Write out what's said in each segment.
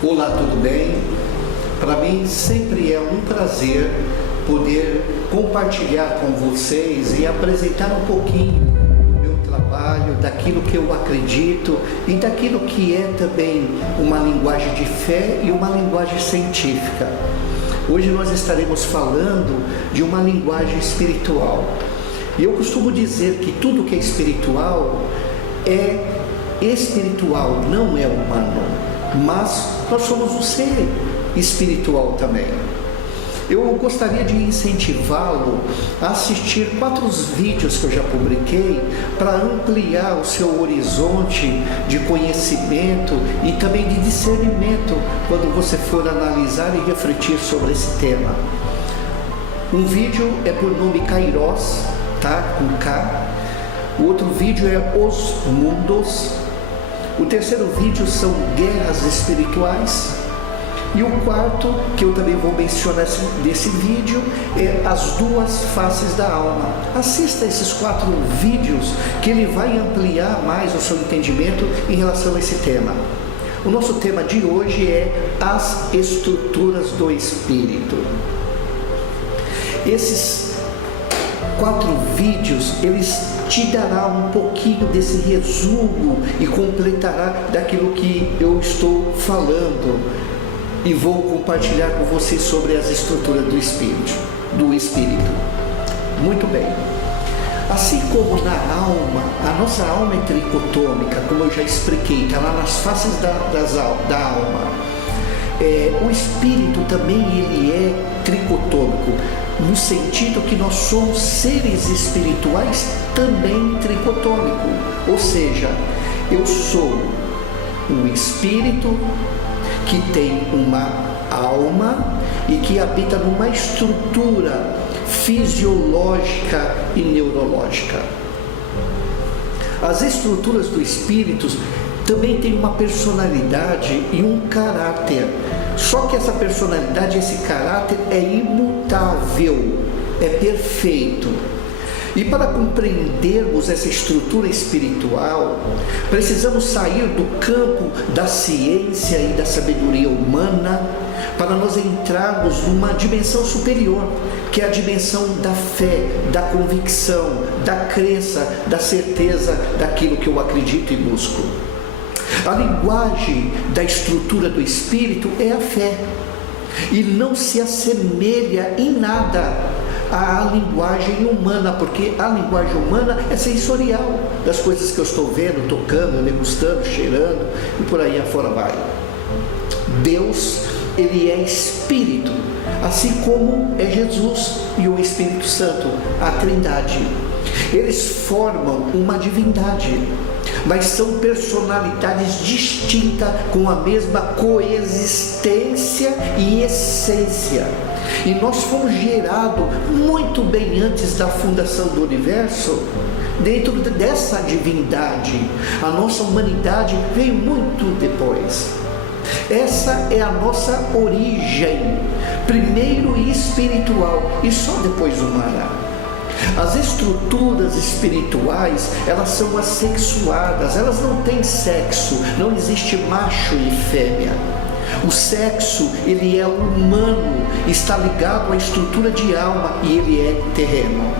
Olá, tudo bem? Para mim sempre é um prazer poder compartilhar com vocês e apresentar um pouquinho do meu trabalho, daquilo que eu acredito e daquilo que é também uma linguagem de fé e uma linguagem científica. Hoje nós estaremos falando de uma linguagem espiritual. E eu costumo dizer que tudo que é espiritual, não é humano, mas nós somos um ser espiritual também. Eu gostaria de incentivá-lo a assistir 4 vídeos que eu já publiquei para ampliar o seu horizonte de conhecimento e também de discernimento quando você for analisar e refletir sobre esse tema. Um vídeo é por nome Kairos, tá? Com K. O outro vídeo é Os Mundos. O terceiro vídeo são Guerras Espirituais. E o quarto, que eu também vou mencionar desse vídeo, é As Duas Faces da Alma. Assista esses 4 vídeos que ele vai ampliar mais o seu entendimento em relação a esse tema. O nosso tema de hoje é as estruturas do espírito. Esses 4 vídeos, eles te dará um pouquinho desse resumo e completará daquilo que eu estou falando e vou compartilhar com vocês sobre as estruturas do espírito. Muito bem. Assim como na alma, a nossa alma é tricotômica, como eu já expliquei, está lá nas faces da alma. O espírito também ele é tricotômico, no sentido que nós somos seres espirituais também tricotômico, ou seja, eu sou um espírito que tem uma alma e que habita numa estrutura fisiológica e neurológica. As estruturas do espírito também têm uma personalidade e um caráter. Só que essa personalidade, esse caráter é imutável, é perfeito. E para compreendermos essa estrutura espiritual, precisamos sair do campo da ciência e da sabedoria humana para nós entrarmos numa dimensão superior, que é a dimensão da fé, da convicção, da crença, da certeza daquilo que eu acredito e busco. A linguagem da estrutura do espírito é a fé e não se assemelha em nada à linguagem humana, porque a linguagem humana é sensorial, das coisas que eu estou vendo, tocando, degustando, cheirando e por aí afora vai. Deus, ele é espírito, assim como é Jesus e o Espírito Santo, a Trindade. Eles formam uma divindade, mas são personalidades distintas com a mesma coexistência e essência. E nós fomos gerados muito bem antes da fundação do universo, dentro dessa divindade. A nossa humanidade veio muito depois. Essa é a nossa origem, primeiro espiritual e só depois humana. As estruturas espirituais, elas são assexuadas, elas não têm sexo, não existe macho e fêmea. O sexo, ele é humano, está ligado à estrutura de alma e ele é terreno.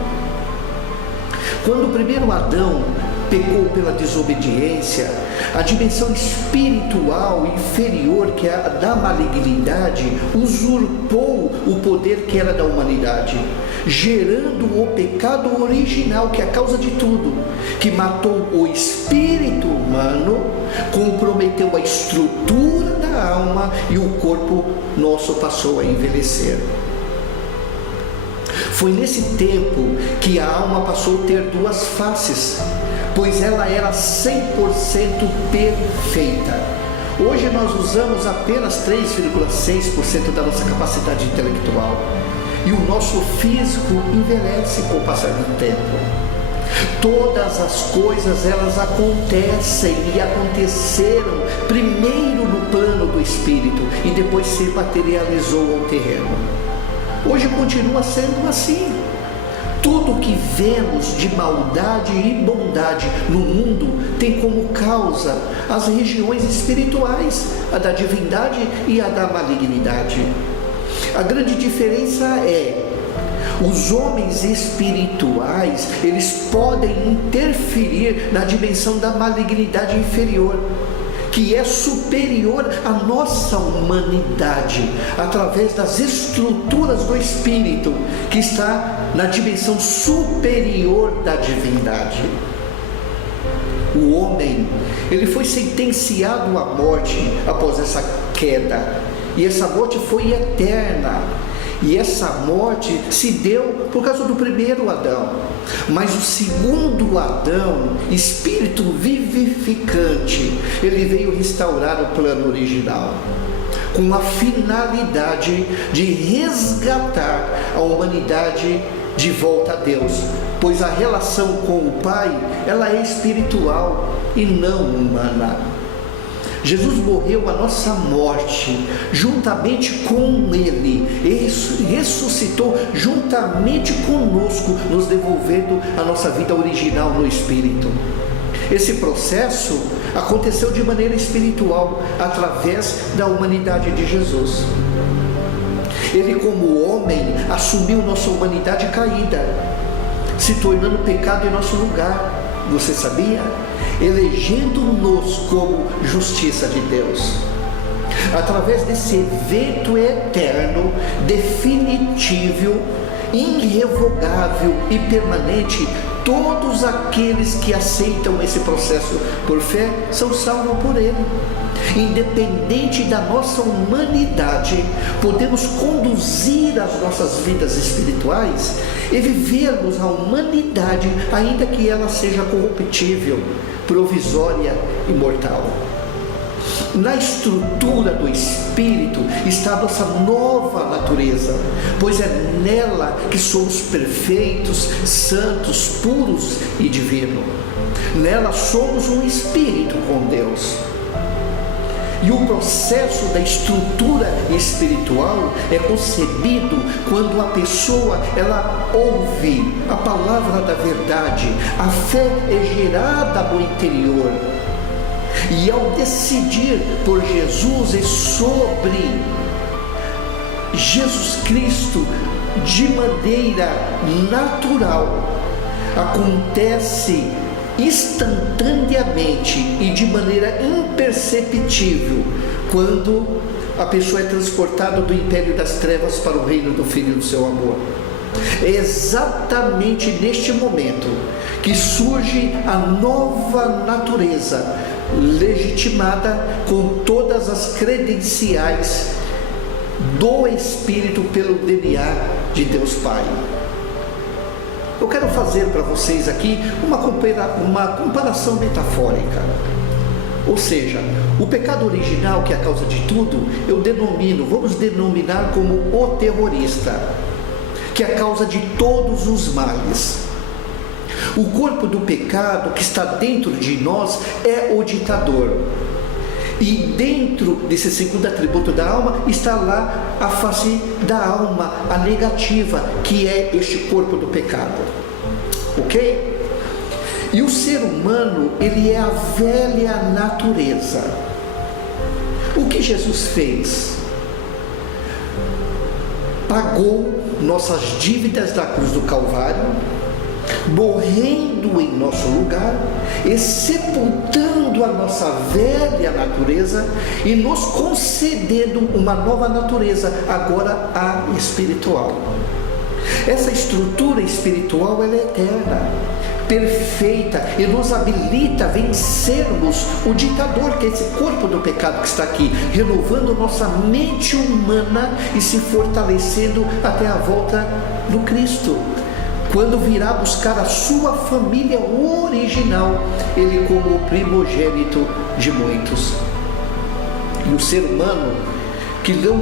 Quando o primeiro Adão pecou pela desobediência, a dimensão espiritual inferior, que é a da malignidade, usurpou o poder que era da humanidade, gerando o pecado original, que é a causa de tudo, que matou o espírito humano, comprometeu a estrutura da alma e o corpo nosso passou a envelhecer. Foi nesse tempo que a alma passou a ter 2 faces, pois ela era 100% perfeita. Hoje nós usamos apenas 3,6% da nossa capacidade intelectual e o nosso físico envelhece com o passar do tempo. Todas as coisas, elas acontecem e aconteceram primeiro no plano do espírito e depois se materializou ao terreno. Hoje continua sendo assim. Tudo que vemos de maldade e bondade no mundo tem como causa as regiões espirituais, a da divindade e a da malignidade. A grande diferença é: os homens espirituais, eles podem interferir na dimensão da malignidade inferior, que é superior à nossa humanidade, através das estruturas do espírito, que está na dimensão superior da divindade. O homem, ele foi sentenciado à morte após essa queda, e essa morte foi eterna. E essa morte se deu por causa do primeiro Adão. Mas o segundo Adão, espírito vivificante, ele veio restaurar o plano original, com a finalidade de resgatar a humanidade de volta a Deus, pois a relação com o Pai, ela é espiritual e não humana. Jesus morreu a nossa morte juntamente com Ele, e ressuscitou juntamente conosco, nos devolvendo a nossa vida original no Espírito. Esse processo aconteceu de maneira espiritual, através da humanidade de Jesus. Ele, como homem, assumiu nossa humanidade caída, se tornando pecado em nosso lugar. Você sabia? Elegendo-nos como justiça de Deus. Através desse evento eterno, definitivo, irrevogável e permanente, todos aqueles que aceitam esse processo por fé são salvos por Ele. Independente da nossa humanidade, podemos conduzir as nossas vidas espirituais e vivermos a humanidade, ainda que ela seja corruptível, provisória e mortal. Na estrutura do Espírito está a nossa nova natureza, pois é nela que somos perfeitos, santos, puros e divinos. Nela somos um Espírito com Deus. E o processo da estrutura espiritual é concebido quando a pessoa, ela ouve a palavra da verdade. A fé é gerada no interior. E ao decidir por Jesus e sobre Jesus Cristo de maneira natural, acontece instantaneamente e de maneira imperceptível quando a pessoa é transportada do império das trevas para o reino do Filho do seu amor. É exatamente neste momento que surge a nova natureza, legitimada com todas as credenciais do Espírito pelo DNA de Deus Pai. Eu quero fazer para vocês aqui uma comparação metafórica. Ou seja, o pecado original, que é a causa de tudo, vamos denominar como o terrorista, que é a causa de todos os males. O corpo do pecado que está dentro de nós é o ditador. E dentro desse segundo atributo da alma está lá a face da alma, a negativa, que é este corpo do pecado. Ok? E o ser humano, ele é a velha natureza. O que Jesus fez? Pagou nossas dívidas da cruz do Calvário, morrendo em nosso lugar e sepultando a nossa velha natureza e nos concedendo uma nova natureza, agora a espiritual. Essa estrutura espiritual, ela é eterna, perfeita, e nos habilita a vencermos o ditador, que é esse corpo do pecado que está aqui, renovando nossa mente humana e se fortalecendo até a volta do Cristo, quando virá buscar a sua família original, ele como o primogênito de muitos. E o ser humano que não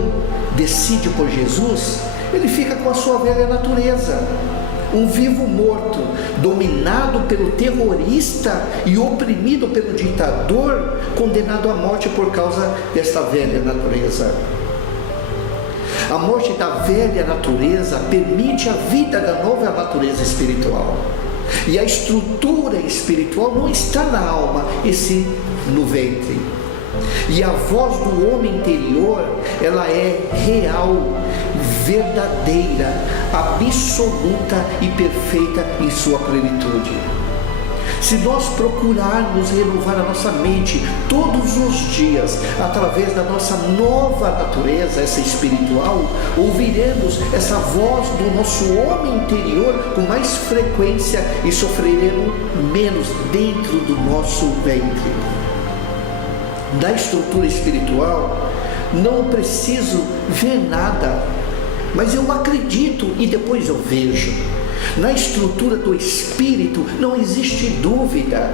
decide por Jesus, ele fica com a sua velha natureza, um vivo morto, dominado pelo terrorista e oprimido pelo ditador, condenado à morte por causa desta velha natureza. A morte da velha natureza permite a vida da nova natureza espiritual. E a estrutura espiritual não está na alma, e sim no ventre. E a voz do homem interior, ela é real, verdadeira, absoluta e perfeita em sua plenitude. Se nós procurarmos renovar a nossa mente todos os dias, através da nossa nova natureza, essa espiritual, ouviremos essa voz do nosso homem interior com mais frequência e sofreremos menos dentro do nosso ventre. Da estrutura espiritual, não preciso ver nada, mas eu acredito e depois eu vejo. Na estrutura do espírito não existe dúvida,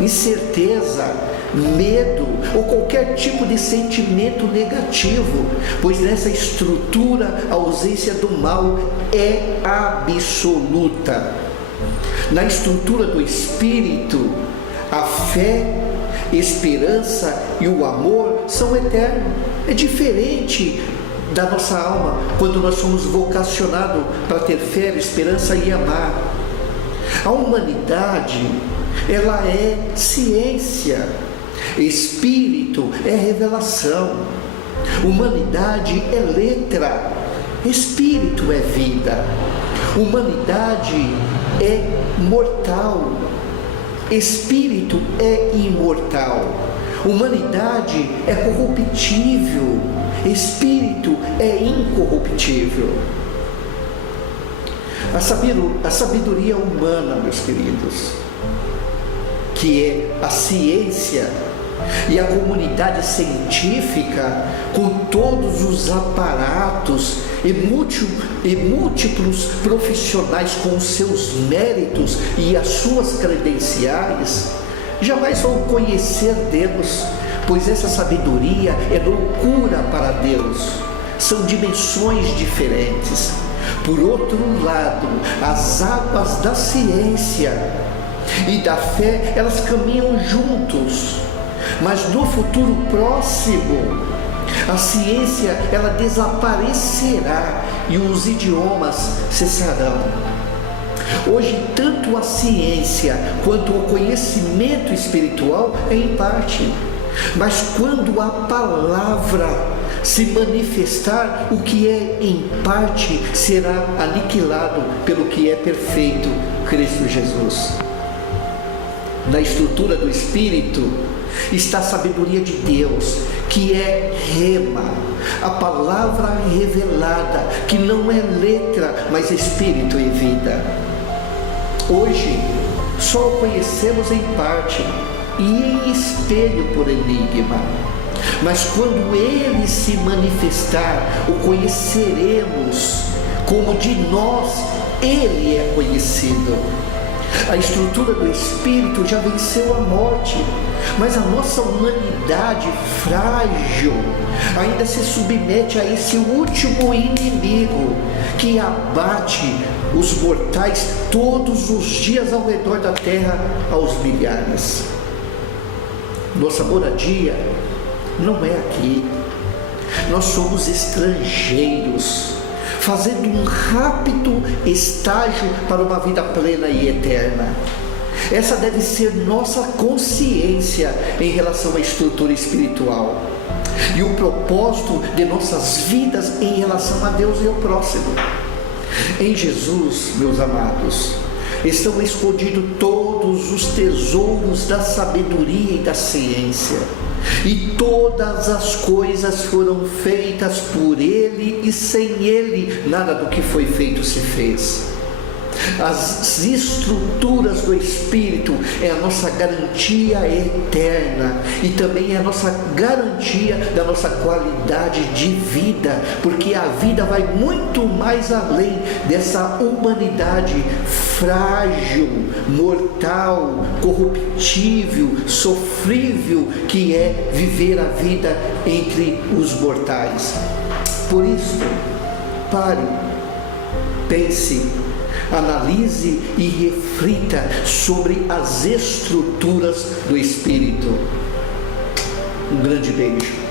incerteza, medo ou qualquer tipo de sentimento negativo, pois nessa estrutura a ausência do mal é absoluta. Na estrutura do espírito, a fé, esperança e o amor são eternos. É diferente da nossa alma, quando nós somos vocacionados para ter fé, esperança e amar. A humanidade, ela é ciência, espírito é revelação, humanidade é letra, espírito é vida, humanidade é mortal, espírito é imortal, humanidade é corruptível, espírito é incorruptível. A sabedoria humana, meus queridos, que é a ciência e a comunidade científica, com todos os aparatos e múltiplos profissionais com os seus méritos e as suas credenciais, jamais vão conhecer Deus, pois essa sabedoria é loucura para Deus. São dimensões diferentes. Por outro lado, as águas da ciência e da fé, elas caminham juntos. Mas no futuro próximo, a ciência, ela desaparecerá e os idiomas cessarão. Hoje, tanto a ciência quanto o conhecimento espiritual é em parte. Mas quando a palavra se manifestar, o que é em parte será aniquilado pelo que é perfeito, Cristo Jesus. Na estrutura do Espírito está a sabedoria de Deus, que é rema, a palavra revelada, que não é letra, mas Espírito e vida. Hoje só o conhecemos em parte e em espelho por enigma, mas quando ele se manifestar, o conheceremos como de nós ele é conhecido. A estrutura do Espírito já venceu a morte, mas a nossa humanidade frágil ainda se submete a esse último inimigo que abate os mortais todos os dias ao redor da terra aos milhares. Nossa moradia não é aqui. Nós somos estrangeiros, fazendo um rápido estágio para uma vida plena e eterna. Essa deve ser nossa consciência em relação à estrutura espiritual e o propósito de nossas vidas em relação a Deus e ao próximo. Em Jesus, meus amados, estão escondidos todos os tesouros da sabedoria e da ciência, e todas as coisas foram feitas por Ele, e sem Ele nada do que foi feito se fez. As estruturas do Espírito é a nossa garantia eterna e também é a nossa garantia da nossa qualidade de vida, porque a vida vai muito mais além dessa humanidade frágil, mortal, corruptível, sofrível que é viver a vida entre os mortais. Por isso, pare, pense, analise e reflita sobre as estruturas do Espírito. Um grande beijo.